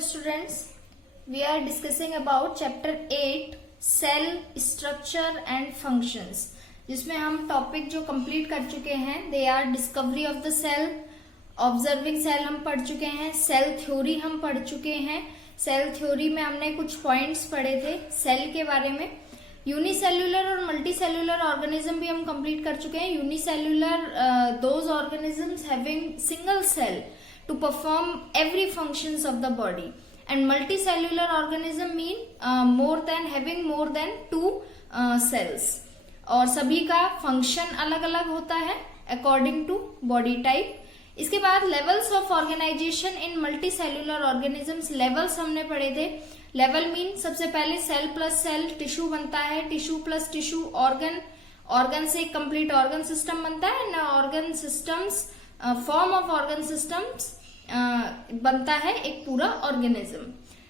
students, we are discussing about chapter 8 cell structure and functions, जिसमें हम topic जो complete कर चुके हैं they are discovery of the cell, observing cell हम पढ़ चुके हैं, सेल थ्योरी हम पढ़ चुके हैं। सेल थ्योरी में हमने कुछ पॉइंट्स पढ़े थे सेल के बारे में। यूनिसेल्युलर और मल्टी सेल्युलर ऑर्गेनिज्म भी हम कंप्लीट कर चुके हैं। Unicellular those organisms having single cell to perform every functions of the body, and multicellular organism mean having more than two cells, और सभी का फंक्शन अलग अलग होता है अकॉर्डिंग टू बॉडी टाइप। इसके बाद levels of organisation in multi cellular organisms, levels हमने पढ़े थे। लेवल मीन सबसे पहले सेल प्लस सेल टिश्यू बनता है, tissue plus tissue organ, organ से एक कंप्लीट ऑर्गन सिस्टम बनता है, and organ systems form of organ systems बनता है एक पूरा ऑर्गेनिज्म।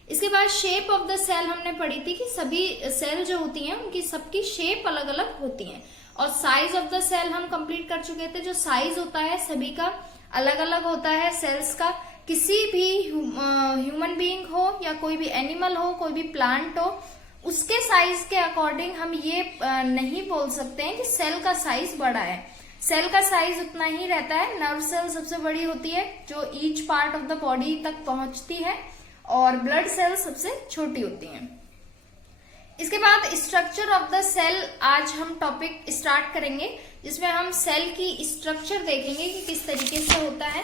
इसके बाद शेप ऑफ द सेल हमने पढ़ी थी कि सभी सेल जो होती हैं उनकी सबकी शेप अलग अलग होती है। और साइज ऑफ द सेल हम कंप्लीट कर चुके थे। जो साइज होता है सभी का अलग अलग होता है सेल्स का। किसी भी ह्यूमन बीइंग हो या कोई भी एनिमल हो, कोई भी प्लांट हो, उसके साइज के अकॉर्डिंग हम ये नहीं बोल सकते हैं कि सेल का साइज बड़ा है। सेल का साइज उतना ही रहता है। नर्व सेल सबसे बड़ी होती है जो each part of the body तक पहुंचती है, और ब्लड सेल सबसे छोटी होती हैं। इसके बाद स्ट्रक्चर ऑफ द सेल आज हम टॉपिक स्टार्ट करेंगे, जिसमें हम सेल की स्ट्रक्चर देखेंगे कि किस तरीके से होता है।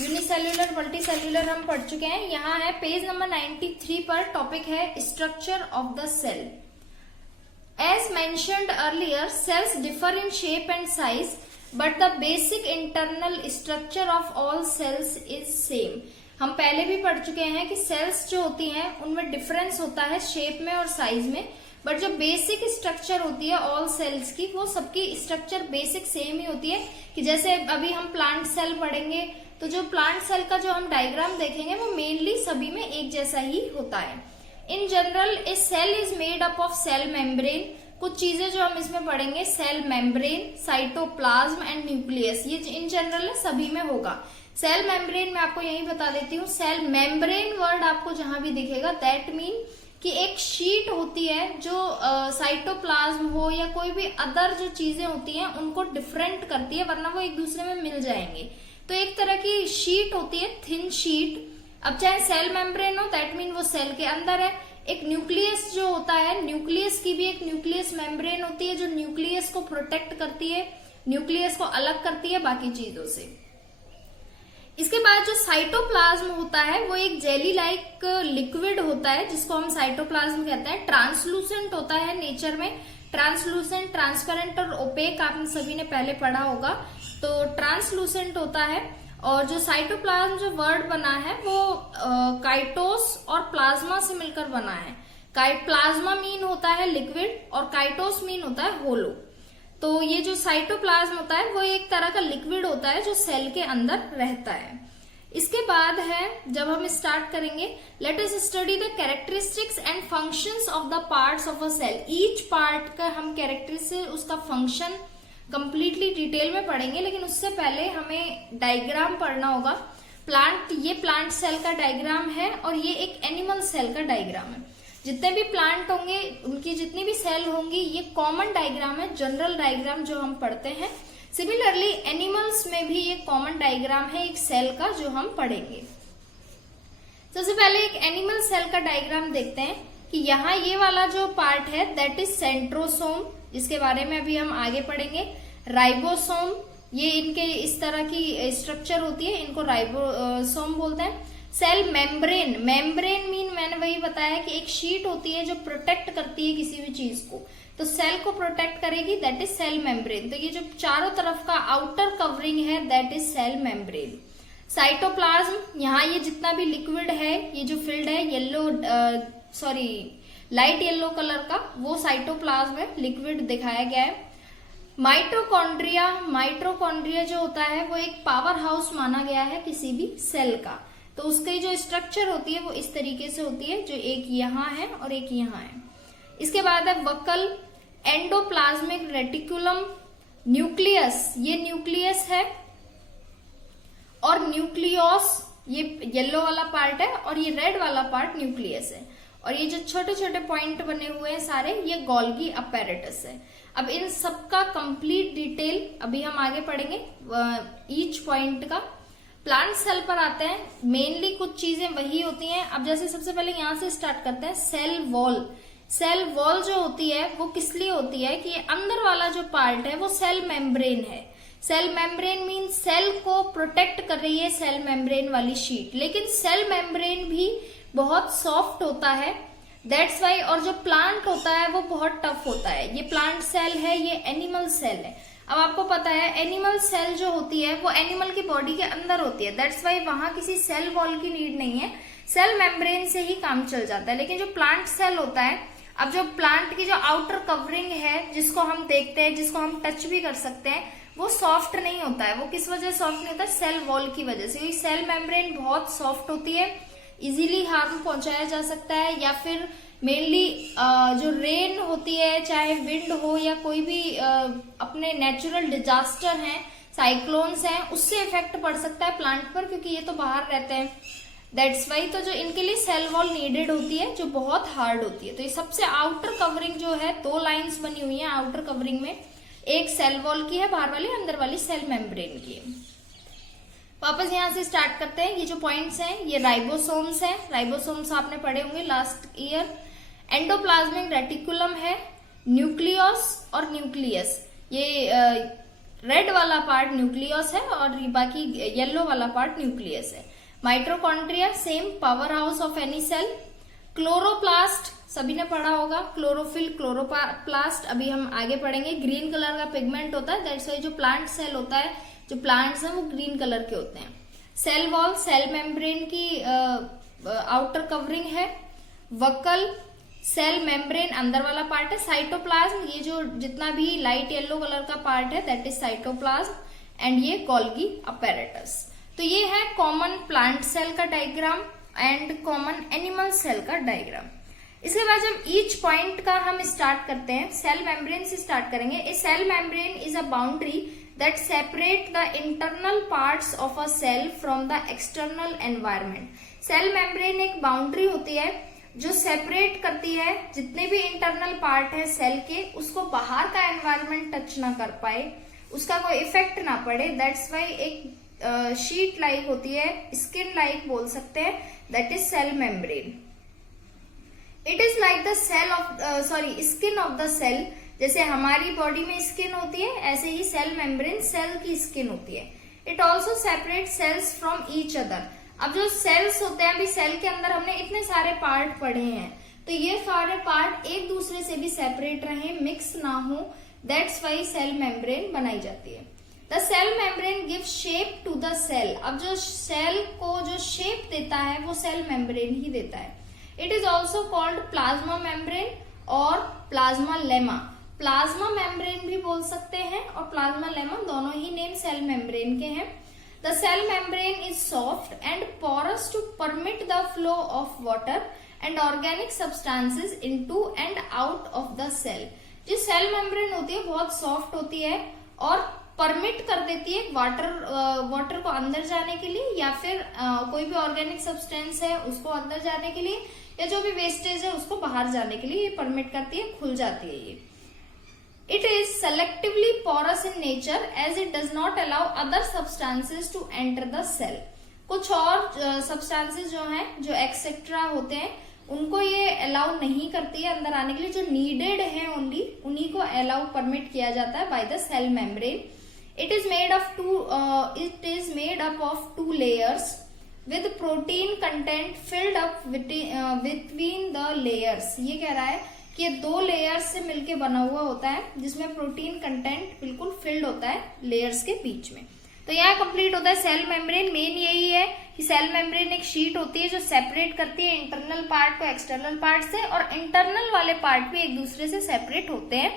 यूनिसेल्युलर मल्टी सेल्युलर हम पढ़ चुके हैं। यहाँ है पेज नंबर 93 पर टॉपिक है structure of the cell. As mentioned earlier, cells differ in shape and size, but the basic internal structure of all cells is same. हम पहले भी पढ़ चुके हैं कि सेल्स जो होती हैं उनमें डिफरेंस होता है शेप में और साइज में, बट जो बेसिक स्ट्रक्चर होती है ऑल सेल्स की, वो सबकी स्ट्रक्चर बेसिक सेम ही होती है। कि जैसे अभी हम प्लांट सेल पढ़ेंगे तो जो प्लांट सेल का जो हम डायग्राम देखेंगे वो मेनली सभी में एक जैसा ही होता है। In general a cell is made up of cell membrane. कुछ चीजें जो हम इसमें पढ़ेंगे, cell membrane, cytoplasm and nucleus, ये इन जनरल सभी में होगा। सेल मेम्ब्रेन में आपको यही बता देती हूँ, सेल मेम्ब्रेन वर्ड आपको जहां भी दिखेगा दैट मीन कि एक शीट होती है जो साइटोप्लाज्म हो या कोई भी अदर जो चीजें होती हैं उनको डिफरेंट करती है, वरना वो एक दूसरे में मिल जाएंगे। तो एक तरह की शीट होती है, थिन शीट। अब चाहे सेल मेम्ब्रेन हो दैट मीन वो सेल के अंदर है। एक न्यूक्लियस जो होता है, न्यूक्लियस की भी एक न्यूक्लियस मेम्ब्रेन होती है जो न्यूक्लियस को प्रोटेक्ट करती है, न्यूक्लियस को अलग करती है बाकी चीजों से। इसके बाद जो साइटोप्लाज्म होता है वो एक जेली लाइक लिक्विड होता है जिसको हम साइटोप्लाज्म कहते हैं। ट्रांसलूसेंट होता है नेचर में, ट्रांसलूसेंट, ट्रांसपेरेंट और ओपेक आपने सभी ने पहले पढ़ा होगा। तो ट्रांसलूसेंट होता है। और जो साइटोप्लाज्म जो वर्ड बना है वो काइटोस और प्लाज्मा से मिलकर बना है। प्लाज्मा मीन होता है लिक्विड और काइटोस मीन होता है होलो। तो ये जो साइटोप्लाज्म होता है वो एक तरह का लिक्विड होता है जो सेल के अंदर रहता है। इसके बाद है जब हम स्टार्ट करेंगे, let us study the characteristics and functions of the parts of a cell. Each part का हम कैरेक्टरिस्टिक, उसका फंक्शन कंप्लीटली डिटेल में पढ़ेंगे, लेकिन उससे पहले हमें डायग्राम पढ़ना होगा। ये प्लांट सेल का डायग्राम है और ये एक एनिमल सेल का डायग्राम है। जितने भी प्लांट होंगे उनकी जितनी भी सेल होंगी ये कॉमन डायग्राम है, जनरल डायग्राम जो हम पढ़ते हैं। सिमिलरली एनिमल्स में भी एक कॉमन डायग्राम है एक सेल का जो हम पढ़ेंगे। सबसे पहले एक एनिमल सेल का डायग्राम देखते हैं कि यहाँ ये वाला जो पार्ट है दैट इज सेंट्रोसोम, जिसके बारे में अभी हम आगे पढ़ेंगे। राइबोसोम, ये इनके इस तरह की स्ट्रक्चर होती है, इनको राइबोसोम बोलते हैं। सेल मेम्ब्रेन, मेम्ब्रेन मीन मैंने वही बताया कि एक शीट होती है जो प्रोटेक्ट करती है किसी भी चीज को, तो सेल को प्रोटेक्ट करेगी दैट इज सेल मेम्ब्रेन। तो ये जो चारों तरफ का आउटर कवरिंग है that is cell membrane. Cytoplasm, यहाँ ये जितना भी लिक्विड है, ये जो फिल्ड है येलो लाइट येलो कलर का, वो साइटोप्लाज्म है, लिक्विड दिखाया गया है। माइटोकॉन्ड्रिया, माइटोकॉन्ड्रिया जो होता है वो एक पावर हाउस माना गया है किसी भी सेल का। तो उसकी जो स्ट्रक्चर होती है वो इस तरीके से होती है, जो एक यहाँ है और एक यहाँ है। इसके बाद है वक्कल, एंडोप्लाज्मिक रेटिकुलम, न्यूक्लियस, ये न्यूक्लियस है, और न्यूक्लियोस ये येलो वाला पार्ट है और ये रेड वाला पार्ट न्यूक्लियस है, और ये जो छोटे छोटे पॉइंट बने हुए हैं सारे, ये गोल्गी अपैरेटस है। अब इन सबका कंप्लीट डिटेल अभी हम आगे पढ़ेंगे ईच पॉइंट का। प्लांट सेल पर आते हैं, मेनली कुछ चीजें वही होती हैं। अब जैसे सबसे पहले यहां से स्टार्ट करते हैं, सेल वॉल। सेल वॉल जो होती है वो किस लिए होती है कि अंदर वाला जो पार्ट है वो सेल मेम्ब्रेन है। सेल मेम्ब्रेन मीन सेल को प्रोटेक्ट कर रही है सेल मेम्ब्रेन वाली शीट, लेकिन सेल मेम्ब्रेन भी बहुत सॉफ्ट होता है, दैट्स वाई। और जो प्लांट होता है वो बहुत टफ होता है। ये प्लांट सेल है, ये एनिमल सेल है। अब आपको पता है एनिमल सेल जो होती है वो एनिमल की बॉडी के अंदर होती है, दैट्स वाई वहां किसी सेल वॉल की नीड नहीं है, सेल मेम्ब्रेन से ही काम चल जाता है। लेकिन जो प्लांट सेल होता है, अब जो प्लांट की जो आउटर कवरिंग है जिसको हम देखते हैं, जिसको हम टच भी कर सकते हैं, वो सॉफ्ट नहीं होता है। वो किस वजह से सॉफ्ट नहीं होता है? सेल वॉल की वजह से। क्योंकि सेल मेम्ब्रेन बहुत सॉफ्ट होती है, इजीली हार्म पहुंचाया जा सकता है, या फिर मेनली जो रेन होती है, चाहे विंड हो या कोई भी अपने नेचुरल डिजास्टर हैं, साइक्लोन्स हैं, उससे इफेक्ट पड़ सकता है प्लांट पर, क्योंकि ये तो बाहर रहते हैं, दैट्स वाई। तो जो इनके लिए सेल वॉल नीडेड होती है जो बहुत हार्ड होती है। तो ये सबसे आउटर कवरिंग जो है, 2 लाइंस बनी हुई है आउटर कवरिंग में, एक सेल वॉल की है बाहर वाली, अंदर वाली सेल मेम्ब्रेन की है। वापस यहां से स्टार्ट करते हैं। ये जो पॉइंट्स हैं ये राइबोसोम्स हैं। राइबोसोम्स आपने पढ़े होंगे लास्ट ईयर। एंडोप्लाज्मिक रेटिकुलम है, न्यूक्लियस और न्यूक्लियस। ये रेड वाला पार्ट न्यूक्लियस है और बाकी येलो वाला पार्ट न्यूक्लियस है। Mitochondria same power house of any cell. Chloroplast सभी ने पढ़ा होगा, क्लोरोफिल, क्लोरोप्लास्ट अभी हम आगे पढ़ेंगे। ग्रीन कलर का पिगमेंट होता है, दैट्स वाई जो प्लांट सेल होता है, जो प्लांट्स हैं वो ग्रीन कलर के होते हैं। सेल वॉल सेल मेम्ब्रेन की आउटर कवरिंग है। वक्कल सेल मेम्ब्रेन अंदर वाला पार्ट है। साइटोप्लाज्म ये जो जितना भी लाइट येलो कलर का पार्ट है दैट इज साइटोप्लाज्म, एंड ये गोल्गी अपैरेटस। तो ये है कॉमन प्लांट सेल का diagram and common animal cell का डायग्राम। इसके बाद जब ईच पॉइंट का हम स्टार्ट करते हैं, सेल मेम्ब्रेन से स्टार्ट करेंगे। A cell membrane is a boundary that separate the internal parts of a cell from the external environment। Cell membrane एक बाउंड्री होती है जो सेपरेट करती है जितने भी इंटरनल पार्ट है सेल के, उसको बाहर का एनवायरनमेंट टच ना कर पाए, उसका कोई इफेक्ट ना पड़े। दैट्स वाई एक शीट लाइक होती है, स्किन लाइक बोल सकते हैं, that is cell membrane. It is like the cell of skin of the cell. जैसे हमारी बॉडी में स्किन होती है, ऐसे ही सेल मेम्ब्रेन सेल की स्किन होती है। It also separate cells from each other. अब जो सेल्स होते हैं, अभी सेल के अंदर हमने इतने सारे पार्ट पढ़े हैं, तो ये सारे पार्ट एक दूसरे से भी सेपरेट रहे, मिक्स ना हो, दैट्स वाई सेल मेम्ब्रेन बनाई जाती है। The cell membrane give shape to the cell. अब जो सेल को जो शेप देता है वो सेल मेम्ब्रेन ही देता है। It is also called plasma membrane और प्लाज्मा लेमा। प्लाज्मा मेम्ब्रेन भी बोल सकते हैं और प्लाज्मा लेमा, दोनों ही नेम सेल मेम्ब्रेन के हैं। The cell membrane is soft and porous to permit the flow of water and organic substances into and out of the cell. जो cell membrane होती है बहुत सॉफ्ट होती है और परमिट कर देती है वाटर को अंदर जाने के लिए, या फिर कोई भी ऑर्गेनिक सब्सटेंस है उसको अंदर जाने के लिए, या जो भी वेस्टेज है उसको बाहर जाने के लिए ये परमिट करती है, खुल जाती है ये। It is selectively porous in nature as it does not allow other substances to enter the cell। कुछ और substances जो हैं, जो एक्सेट्रा होते हैं, उनको ये अलाउ नहीं करती है अंदर आने के लिए। जो नीडेड है ओनली उन्हीं को अलाउ परमिट किया जाता है by the cell membrane. It is made up of 2 layers with protein content filled up between the layers। ये कह रहा है कि ये 2 लेयर्स से मिलके बना हुआ होता है जिसमें प्रोटीन कंटेंट बिल्कुल फिल्ड होता है लेयर्स के बीच में। तो यहाँ कंप्लीट होता है सेल मेम्ब्रेन। मेन यही है कि सेल मेम्ब्रेन एक शीट होती है जो सेपरेट करती है इंटरनल पार्ट को एक्सटर्नल पार्ट से, और इंटरनल वाले पार्ट भी एक दूसरे से सेपरेट होते हैं,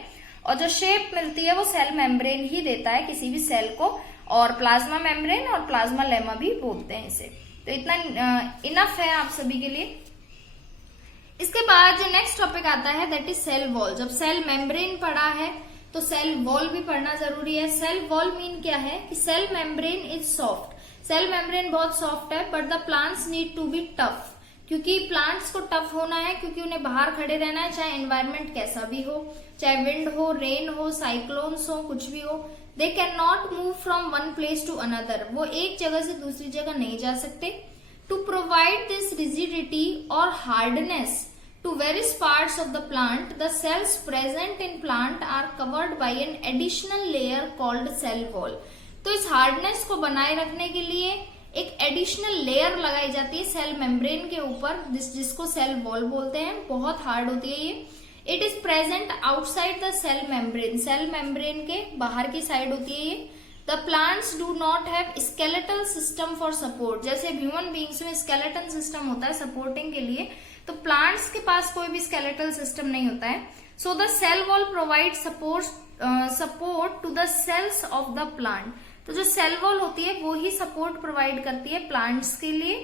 और जो शेप मिलती है वो सेल मेम्ब्रेन ही देता है किसी भी सेल को, और प्लाज्मा मेम्ब्रेन और प्लाज्मा लेमा भी बोलते हैं इसे। तो इतना इनफ है आप सभी के लिए। इसके बाद जो नेक्स्ट टॉपिक आता है दैट इज सेल वॉल। जब सेल मेम्ब्रेन पढ़ा है तो सेल वॉल भी पढ़ना जरूरी है। सेल वॉल मीन क्या है कि cell membrane is soft. Cell membrane बहुत सॉफ्ट है, but the plants need to be tough, क्योंकि प्लांट्स को टफ होना है, क्योंकि उन्हें बाहर खड़े रहना है, चाहे एनवायरमेंट कैसा भी हो, चाहे विंड हो, रेन हो, साइक्लोन्स हो, कुछ भी हो। They can not move from one place to another, वो एक जगह से दूसरी जगह नहीं जा सकते। टू प्रोवाइड दिस रिजिडिटी और hardness to various parts of the plant, the cells present in plant are covered by an additional layer called cell wall. तो इस हार्डनेस को बनाए रखने के लिए एक एडिशनल लेयर लगाई जाती है सेल मेम्ब्रेन के ऊपर, जिसको सेल वॉल बोलते हैं। बहुत हार्ड होती है ये। It is present outside the cell membrane, cell membrane के बाहर की साइड होती है ये। The plants do not have skeletal system for support, जैसे ह्यूमन बींग्स में स्केलेटल सिस्टम होता है सपोर्टिंग के लिए, तो प्लांट्स के पास कोई भी स्केलेटल सिस्टम नहीं होता है। So the cell wall provide support to the cells of the plant. तो जो सेल वॉल होती है वो ही सपोर्ट प्रोवाइड करती है प्लांट्स के लिए,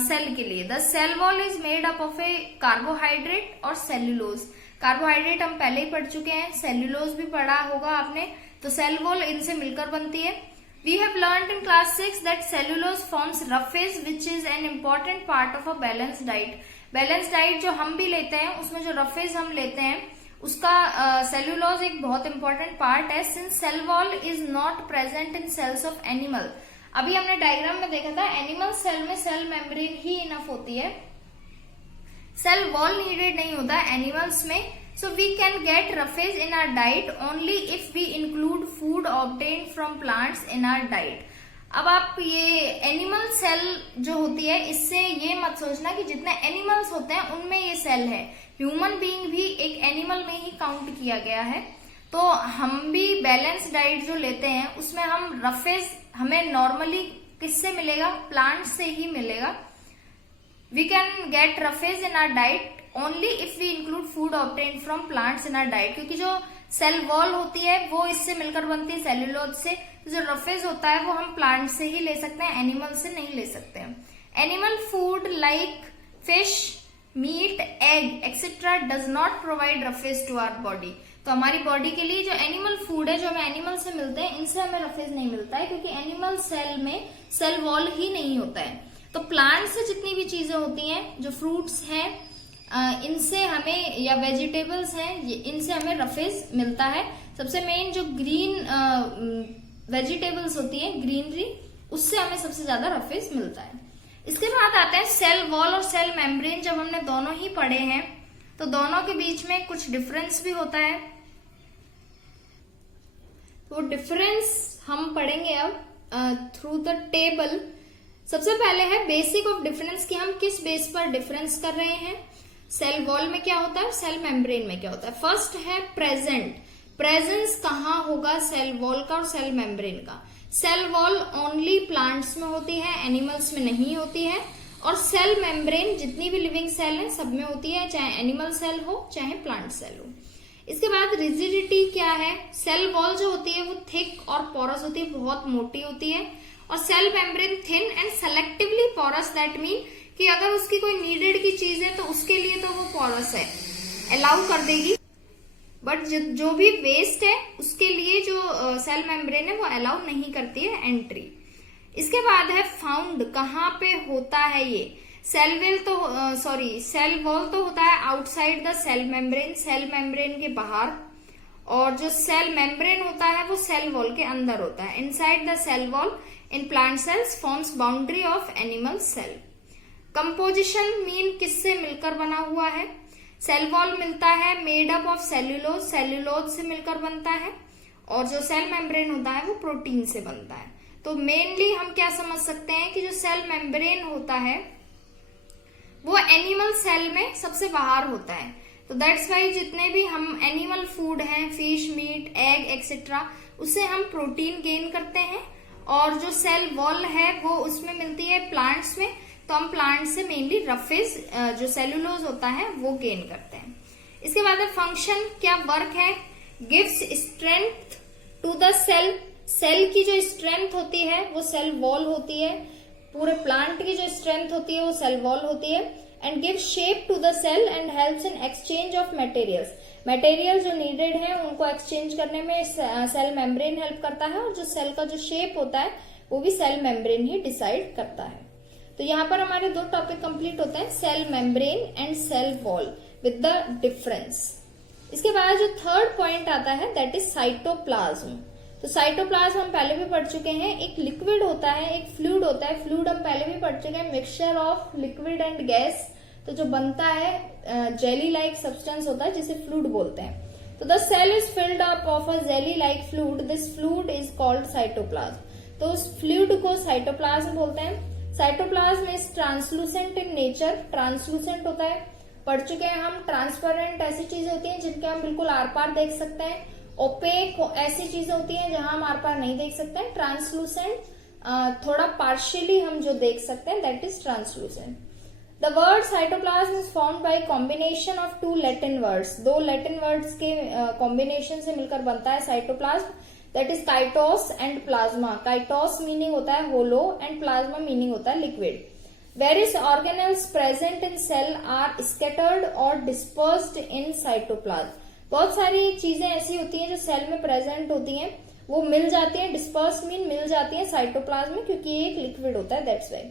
सेल के लिए। The cell wall is made up of a carbohydrate और सेल्यूलोज। कार्बोहाइड्रेट हम पहले ही पढ़ चुके हैं, सेल्यूलोज भी पढ़ा होगा आपने, तो सेल वॉल इनसे मिलकर बनती है। We have learned in class 6 that cellulose forms roughage, which is an important part of a balanced diet. Balanced diet जो हम भी लेते हैं उसमें जो roughage हम लेते हैं उसका cellulose एक बहुत important part है। Since cell wall is not present in cells of animal, अभी हमने डायग्राम में देखा था एनिमल सेल में सेल मेम्ब्रेन ही इनफ होती है, सेल वॉल नीडेड नहीं होता एनिमल्स में। So we can get roughage in our diet only if we include food obtained from plants in our diet. अब आप ये एनिमल सेल जो होती है इससे ये मत सोचना कि जितने एनिमल्स होते हैं उनमें ये सेल है, ह्यूमन बीइंग भी एक एनिमल में ही काउंट किया गया है। तो हम भी बैलेंस डाइट जो लेते हैं उसमें हम रफेज हमें नॉर्मली किससे मिलेगा, प्लांट से ही मिलेगा। We can get roughage in our diet only if we include food obtained from plants in our diet, क्योंकि जो सेल वॉल होती है वो इससे मिलकर बनती है सेल्यूलोज से। जो रफेज होता है वो हम प्लांट से ही ले सकते हैं, एनिमल से नहीं ले सकते हैं। Animal food like fish, meat, egg etcetera does not provide roughage to our body. तो हमारी बॉडी के लिए जो एनिमल फूड है जो हमें एनिमल से मिलते हैं इनसे हमें रफेज नहीं मिलता है, क्योंकि एनिमल सेल में सेल वॉल ही नहीं होता है। तो प्लांट से जितनी भी चीजें होती हैं, जो फ्रूट्स हैं इनसे हमें, या वेजिटेबल्स हैं इनसे हमें रफेज मिलता है। सबसे मेन जो ग्रीन वेजिटेबल्स होती है, ग्रीनरी, उससे हमें सबसे ज्यादा रफेज मिलता है। इसके बाद आते हैं सेल वॉल और सेल मेम्ब्रेन। जब हमने दोनों ही पढ़े हैं तो दोनों के बीच में कुछ डिफरेंस भी होता है, तो डिफरेंस हम पढ़ेंगे अब थ्रू द टेबल। सबसे पहले है बेसिक ऑफ डिफरेंस, कि हम किस बेस पर डिफरेंस कर रहे हैं। सेल वॉल में क्या होता है, सेल मेम्ब्रेन में क्या होता है। फर्स्ट है प्रेजेंट, प्रेजेंस कहाँ होगा सेल वॉल का और सेल मेम्ब्रेन का। सेल वॉल ओनली प्लांट्स में होती है, एनिमल्स में नहीं होती है। और सेल मेम्ब्रेन जितनी भी लिविंग सेल है सब में होती है, चाहे एनिमल सेल हो चाहे प्लांट सेल हो। इसके बाद रिजिडिटी क्या है, सेल वॉल जो होती है वो थिक और पोरस होती है, बहुत मोटी होती है। और cell membrane thin and selectively porous, that mean कि अगर उसकी कोई नीडेड की चीज है तो उसके लिए तो वो पोरस है, अलाउ कर देगी, बट जो भी वेस्ट है उसके लिए जो सेल मेम्ब्रेन है वो अलाउ नहीं करती है एंट्री। इसके बाद है फाउंड, कहाँ पे होता है ये। सेल वॉल तो होता है outside the cell membrane, cell membrane के बाहर, और जो सेल मेम्ब्रेन होता है वो सेल वॉल के अंदर होता है। Inside the cell wall in plant cells forms boundary of animal cell. Composition mean किससे मिलकर बना हुआ है। सेल वॉल मिलता है made up of cellulose, cellulose से मिलकर बनता है। और जो सेल मेम्ब्रेन होता है वो प्रोटीन से बनता है। तो मेनली हम क्या समझ सकते हैं कि जो सेल मेम्ब्रेन होता है वो एनिमल सेल में सबसे बाहर होता है। तो दैट्स वाई जितने भी हम एनिमल फूड हैं, फिश, मीट, एग एक्सेट्रा, उससे हम प्रोटीन गेन करते हैं। और जो सेल वॉल है वो उसमें मिलती है प्लांट्स में, तो हम प्लांट से मेनली रफेज जो सेल्यूलोज होता है वो गेन करते हैं। इसके बाद फंक्शन, क्या वर्क है, gives strength to the cell. Cell की जो स्ट्रेंथ होती है वो सेल वॉल होती है, पूरे प्लांट की जो स्ट्रेंथ होती है वो सेल वॉल होती है। And give shape to the cell and helps in exchange of materials. Material जो नीडेड है उनको एक्सचेंज करने में सेल मेम्ब्रेन हेल्प करता है, और जो सेल का जो शेप होता है वो भी सेल मेम्ब्रेन ही डिसाइड करता है। तो यहाँ पर हमारे 2 टॉपिक कंप्लीट होते हैं, cell membrane and cell wall with the difference. इसके बाद जो थर्ड पॉइंट आता है दैट इज साइटोप्लाज्म। तो साइटोप्लाज्म हम पहले भी पढ़ चुके हैं, एक लिक्विड होता है, एक फ्लूइड होता है। फ्लूइड हम पहले भी पढ़ चुके हैं, mixture of liquid and gas. तो जो बनता है जेली लाइक सब्सटेंस होता है जिसे फ्लूइड बोलते हैं। तो the cell is filled up of a jelly like fluid, this fluid is called cytoplasm. तो उस फ्लूइड को साइटोप्लाज्म बोलते हैं। Cytoplasm is translucent in nature, translucent होता है, पढ़ चुके हैं हम। ट्रांसपेरेंट ऐसी चीजें होती हैं जिनके हम बिल्कुल आर पार देख सकते हैं। ओपेक ऐसी चीजें होती हैं जहां हम आर पार नहीं देख सकते हैं। ट्रांसलूसेंट थोड़ा पार्शियली हम जो देख सकते हैं that is translucent. The word cytoplasm is formed by combination of 2 Latin words, 2 Latin words के कॉम्बिनेशन से मिलकर बनता है cytoplasm, that is kytos and plasma. Kytos meaning होता है होलो एंड प्लाज्मा मीनिंग होता है liquid. Various organelles present in cell are scattered or dispersed in cytoplasm. बहुत सारी चीजें ऐसी होती हैं जो सेल में प्रेजेंट होती हैं, वो मिल जाती हैं, डिस्पर्स मीन मिल जाती हैं साइटोप्लाज्म में, क्योंकि ये एक लिक्विड होता है, that's why.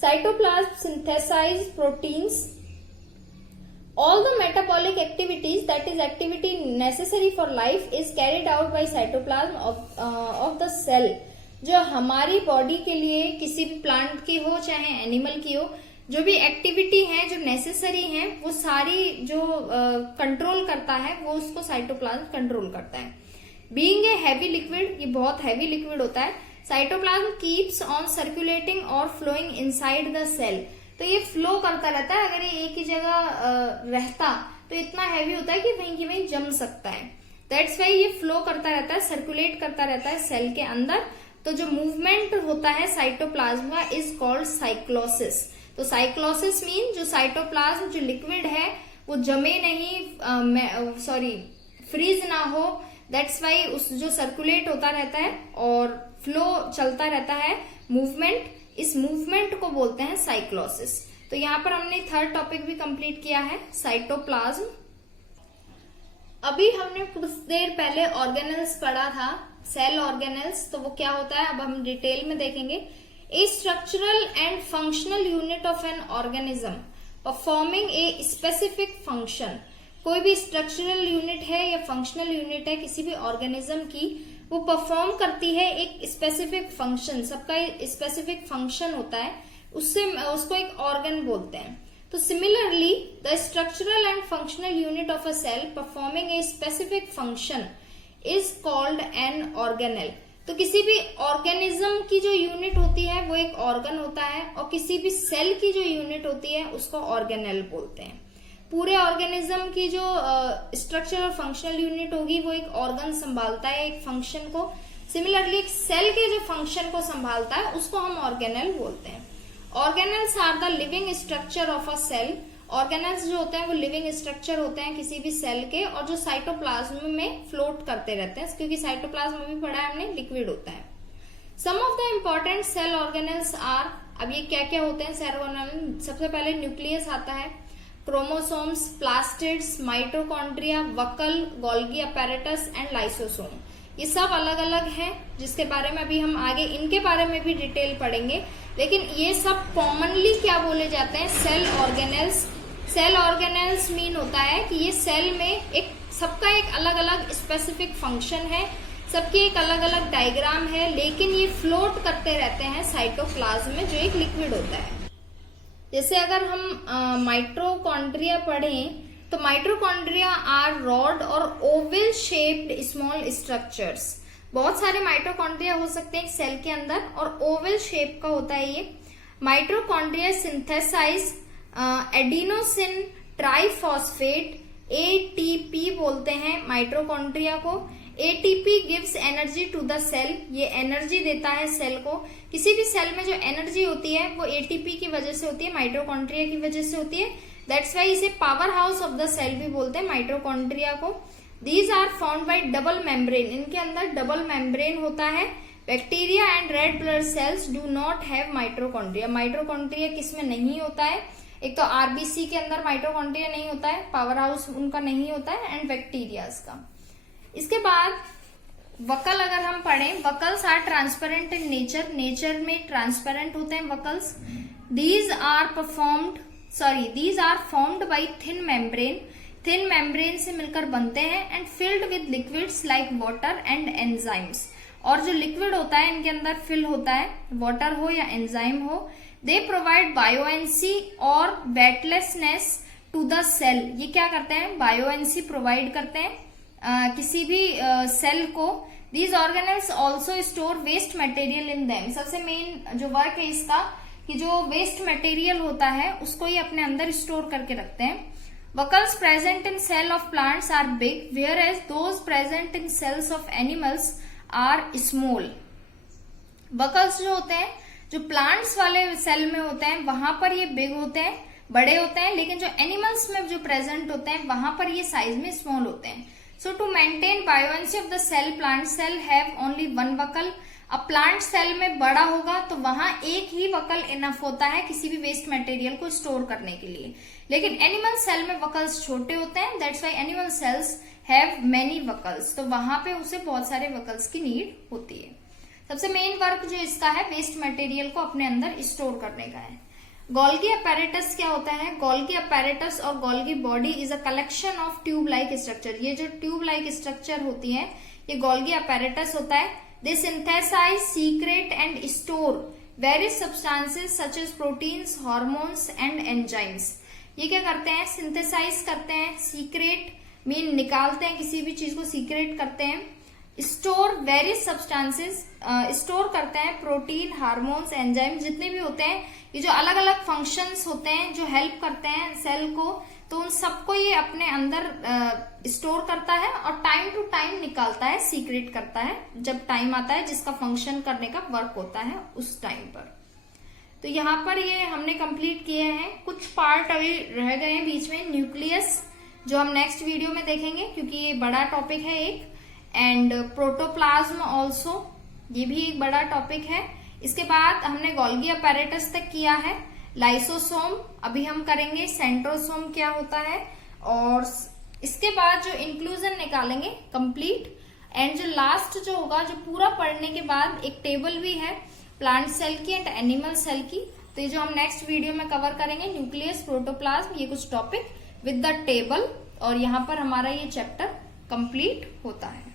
Cytoplasm synthesize proteins. All the metabolic activities, that is activity necessary for life, is carried out by cytoplasm of the cell. जो हमारी बॉडी के लिए किसी भी प्लांट की हो चाहे एनिमल की हो, जो भी एक्टिविटी है जो नेसेसरी है वो सारी जो कंट्रोल करता है वो उसको साइटोप्लाज्म कंट्रोल करता है। बीइंग ए हैवी लिक्विड, ये बहुत हैवी लिक्विड होता है। साइटोप्लाज्म कीप्स ऑन सर्कुलेटिंग और फ्लोइंग इनसाइड द सेल। तो ये फ्लो करता रहता है, अगर ये एक ही जगह रहता तो इतना हैवी होता है कि वहीं की वहीं जम सकता है। दैट्स वाई ये फ्लो करता रहता है, सर्कुलेट करता रहता है सेल के अंदर। तो जो मूवमेंट होता है साइटोप्लाज्म का इज कॉल्ड साइक्लोसिस। तो साइक्लोसिस मीन जो साइटोप्लाज्म जो लिक्विड है वो जमे नहीं, फ्रीज ना हो, दैट्स वाई उस जो सर्कुलेट होता रहता है और फ्लो चलता रहता है, मूवमेंट, इस मूवमेंट को बोलते हैं साइक्लोसिस। तो यहाँ पर हमने थर्ड टॉपिक भी कंप्लीट किया है, साइटोप्लाज्म। अभी हमने कुछ देर पहले ऑर्गेनल्स पढ़ा था, सेल ऑर्गेनल्स, तो वो क्या होता है अब हम डिटेल में देखेंगे। ए structural and functional unit of an organism performing a specific function. कोई भी स्ट्रक्चरल यूनिट है या फंक्शनल यूनिट है किसी भी ऑर्गेनिज्म की, वो परफॉर्म करती है एक स्पेसिफिक फंक्शन, सबका स्पेसिफिक फंक्शन होता है, उससे उसको एक ऑर्गन बोलते हैं। तो similarly the structural and functional unit of a cell performing a specific function is called an organelle. तो किसी भी ऑर्गेनिज्म की जो यूनिट होती है वो एक ऑर्गन होता है, और किसी भी सेल की जो यूनिट होती है उसको ऑर्गेनेल बोलते हैं। पूरे ऑर्गेनिज्म की जो स्ट्रक्चर और फंक्शनल यूनिट होगी वो एक ऑर्गन संभालता है एक फंक्शन को। सिमिलरली एक सेल के जो फंक्शन को संभालता है उसको हम ऑर्गेनेल बोलते हैं। Organelles are the living structure of a cell. Organelles जो होते हैं वो लिविंग स्ट्रक्चर होते हैं किसी भी सेल के, और जो साइटोप्लाज्म में फ्लोट करते रहते हैं, क्योंकि साइटोप्लाज्म में भी पढ़ा है हमने, लिक्विड होता है। Some of the important cell organelles are, अब ये क्या क्या होते हैं सेल ऑर्गेनल। सबसे पहले न्यूक्लियस आता है, chromosomes, plastids, mitochondria, vacuole, Golgi apparatus and lysosome. ये सब अलग अलग हैं जिसके बारे में अभी हम आगे इनके बारे में भी डिटेल पढ़ेंगे, लेकिन ये सब कॉमनली क्या बोले जाते हैं, cell organelles. Cell organelles mean होता है कि ये सेल में एक सबका एक अलग अलग स्पेसिफिक फंक्शन है, सबकी एक अलग अलग डायग्राम है, लेकिन ये फ्लोट करते रहते हैं साइटोप्लाज्म में जो एक लिक्विड होता है। जैसे अगर हम माइटोकॉन्ड्रिया पढ़ें तो माइटोकॉन्ड्रिया आर रॉड और ओवल शेप्ड स्मॉल स्ट्रक्चर्स। बहुत सारे माइटोकॉन्ड्रिया हो सकते हैं सेल के अंदर और ओवल शेप का होता है ये। Mitochondria synthesize adenosine triphosphate, ATP बोलते हैं माइटोकॉन्ड्रिया को। ATP gives energy to the cell, ये एनर्जी देता है सेल को। किसी भी सेल में जो एनर्जी होती है वो एटीपी की वजह से होती है, माइटोकॉन्ड्रिया की वजह से होती है। दैट्स वाई इसे power house of the cell भी बोलते हैं माइटोकॉन्ड्रिया को। These are found by double membrane, इनके अंदर डबल मेम्ब्रेन होता है। Bacteria and red blood cells do not have mitochondria. Mitochondria किसमें नहीं होता है, एक तो आरबीसी के अंदर माइटोकॉन्ड्रिया नहीं होता है, पावर हाउस उनका नहीं होता है, एंड बैक्टीरियाज का। इसके बाद वकल अगर हम पढ़ें, vacuoles are transparent in nature, nature में ट्रांसपेरेंट होते हैं vacuoles. These are formed by thin membrane, thin membrane से मिलकर बनते हैं, and filled with liquids like water and enzymes, और जो लिक्विड होता है इनके अंदर फिल होता है, वाटर हो या एंजाइम हो। दे प्रोवाइड बायोएनसी और वेटलेसनेस टू द सेल, ये क्या करते हैं, बायोएनसी प्रोवाइड करते हैं किसी भी सेल को। These organelles also store waste material in them, सबसे मेन जो वर्क है इसका कि जो वेस्ट मटेरियल होता है उसको ये अपने अंदर स्टोर करके रखते हैं। Vacuoles present in cell of plants are big, whereas those present in cells of animals are small. Vacuoles जो होते हैं जो प्लांट्स वाले सेल में होते हैं वहां पर ये बिग होते हैं, बड़े होते हैं, लेकिन जो एनिमल्स में जो प्रेजेंट होते हैं वहां पर ये साइज में स्मॉल होते हैं। So to maintain buoyancy of the cell, plant cell have only one vacuole. अब प्लांट सेल में बड़ा होगा तो वहां एक ही वकल इनफ होता है किसी भी वेस्ट मटेरियल को स्टोर करने के लिए, लेकिन एनिमल सेल में वकल्स छोटे होते हैं, that's why animal cells have many vacuoles, तो वहां पे उसे बहुत सारे वकल्स की नीड होती है। सबसे मेन वर्क जो इसका है वेस्ट मटेरियल को अपने अंदर स्टोर करने का है। गोल्गी अपैरेटस क्या होता है, गोल्गी अपैरेटस और Golgi body is a collection of tube like structure, ये जो ट्यूब लाइक स्ट्रक्चर होती है ये गोल्गी अपैरेटस होता है। They synthesise, secrete and store various substances such as proteins, hormones and enzymes. ये क्या करते हैं, सिंथेसाइज करते हैं, सीक्रेट मीन निकालते हैं, किसी भी चीज को सीक्रेट करते हैं, स्टोर वेरियस सब्सटेंसेस स्टोर करते हैं, प्रोटीन, हार्मोन्स, एंजाइम जितने भी होते हैं, ये जो अलग अलग फंक्शंस होते हैं जो हेल्प करते हैं सेल को, तो उन सबको ये अपने अंदर स्टोर करता है और टाइम टू टाइम निकालता है, सीक्रेट करता है जब टाइम आता है जिसका फंक्शन करने का वर्क होता है उस टाइम पर। तो यहाँ पर ये हमने कंप्लीट किए हैं, कुछ पार्ट अभी रह गए हैं बीच में, न्यूक्लियस जो हम नेक्स्ट वीडियो में देखेंगे क्योंकि ये बड़ा टॉपिक है एक, एंड प्रोटोप्लाज्म ऑल्सो, ये भी एक बड़ा टॉपिक है। इसके बाद हमने गोल्गी अपैरेटस तक किया है, लाइसोसोम अभी हम करेंगे, सेंट्रोसोम क्या होता है, और इसके बाद जो इंक्लूजन निकालेंगे कंप्लीट, एंड जो लास्ट जो होगा जो पूरा पढ़ने के बाद एक टेबल भी है प्लांट सेल की एंड एनिमल सेल की, तो ये जो हम नेक्स्ट वीडियो में कवर करेंगे न्यूक्लियस, प्रोटोप्लाज्म, ये कुछ टॉपिक विद द टेबल, और यहाँ पर हमारा ये चैप्टर कंप्लीट होता है।